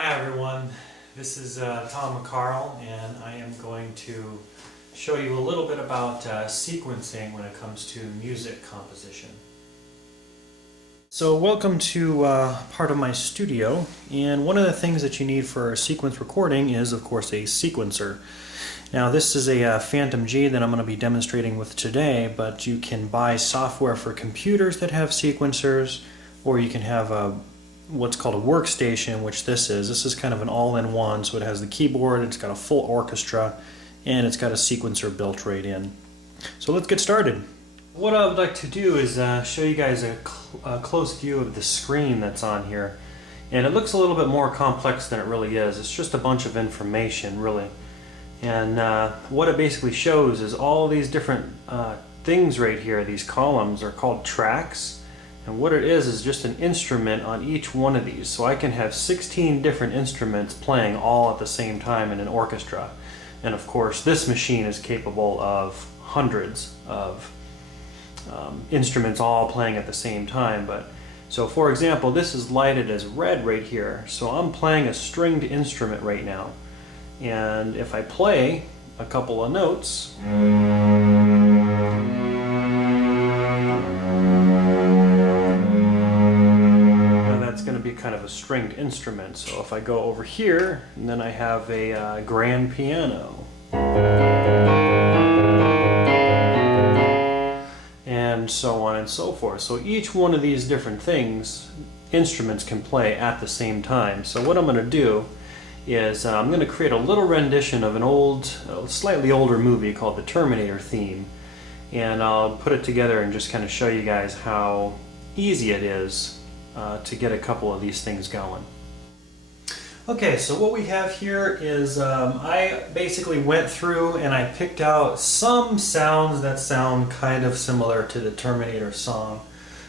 Hi everyone, this is Tom McCarl, and I am going to show you a little bit about sequencing when it comes to music composition. So welcome to part of my studio, and one of the things that you need for sequence recording is of course a sequencer. Now this is a Fantom G that I'm going to be demonstrating with today, but you can buy software for computers that have sequencers, or you can have what's called a workstation, which this is. This is kind of an all-in-one, so it has the keyboard, it's got a full orchestra, and it's got a sequencer built right in. So let's get started. What I would like to do is show you guys a close view of the screen that's on here. And it looks a little bit more complex than it really is. It's just a bunch of information, really. And what it basically shows is all these different things right here. These columns are called tracks. And what it is just an instrument on each one of these. So I can have 16 different instruments playing all at the same time in an orchestra. And of course this machine is capable of hundreds of instruments all playing at the same time. But so for example, this is lighted as red right here. So I'm playing a stringed instrument right now. And if I play a couple of notes, kind of a stringed instrument. So if I go over here, and then I have a grand piano, and so on and so forth. So each one of these different things, instruments can play at the same time. So what I'm going to do is I'm going to create a little rendition of an old, slightly older movie called the Terminator theme, and I'll put it together and just kind of show you guys how easy it is to get a couple of these things going. Okay, so what we have here is I basically went through and I picked out some sounds that sound kind of similar to the Terminator song.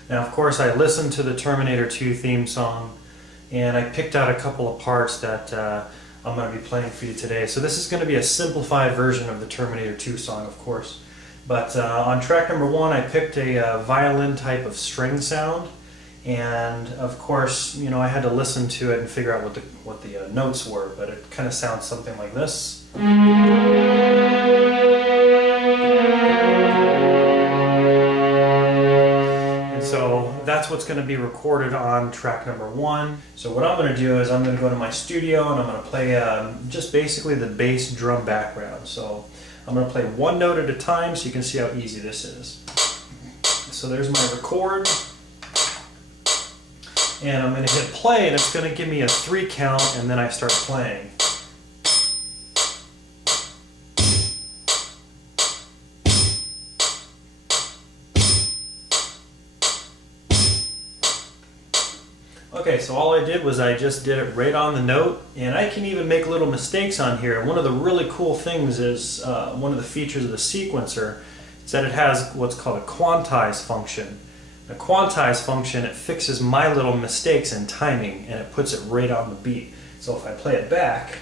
Now of course I listened to the Terminator 2 theme song, and I picked out a couple of parts that I'm going to be playing for you today. So this is going to be a simplified version of the Terminator 2 song, of course. But on track number 1 I picked a violin type of string sound. And of course, you know, I had to listen to it and figure out what the notes were, but it kind of sounds something like this. And so that's what's going to be recorded on track number 1. So what I'm going to do is I'm going to go to my studio and I'm going to play just basically the bass drum background. So I'm going to play one note at a time so you can see how easy this is. So there's my record. And I'm going to hit play, and it's going to give me a 3 count, and then I start playing. Okay, so all I did was I just did it right on the note, and I can even make little mistakes on here. And one of the really cool things is, one of the features of the sequencer is that it has what's called a quantize function. A quantize function, it fixes my little mistakes in timing and it puts it right on the beat. So if I play it back,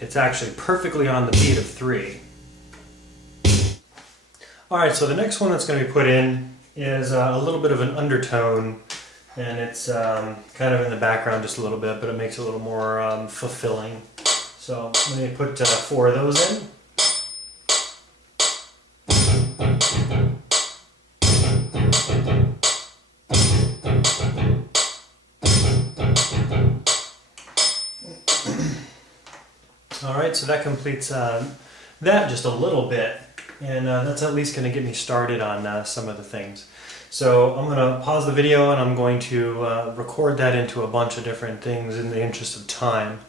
it's actually perfectly on the beat of 3. Alright, so the next one that's going to be put in is a little bit of an undertone, and it's kind of in the background just a little bit, but it makes it a little more fulfilling. So let me put 4 of those in. Alright, so that completes that just a little bit, and that's at least going to get me started on some of the things. So I'm going to pause the video and I'm going to record that into a bunch of different things in the interest of time.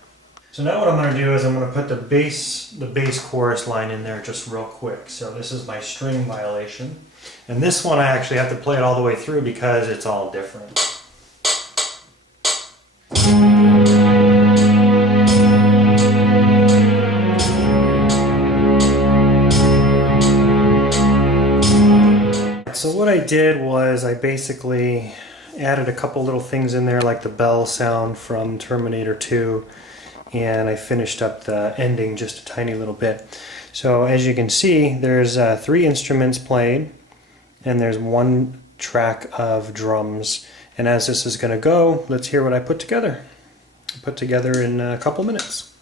So now what I'm going to do is I'm going to put the bass chorus line in there just real quick. So this is my string violation, and this one I actually have to play it all the way through because it's all different. So what I did was I basically added a couple little things in there, like the bell sound from Terminator 2, and I finished up the ending just a tiny little bit. So as you can see, there's 3 instruments played, and there's 1 track of drums, And as this is going to go, let's hear what I put together. I put together in a couple minutes.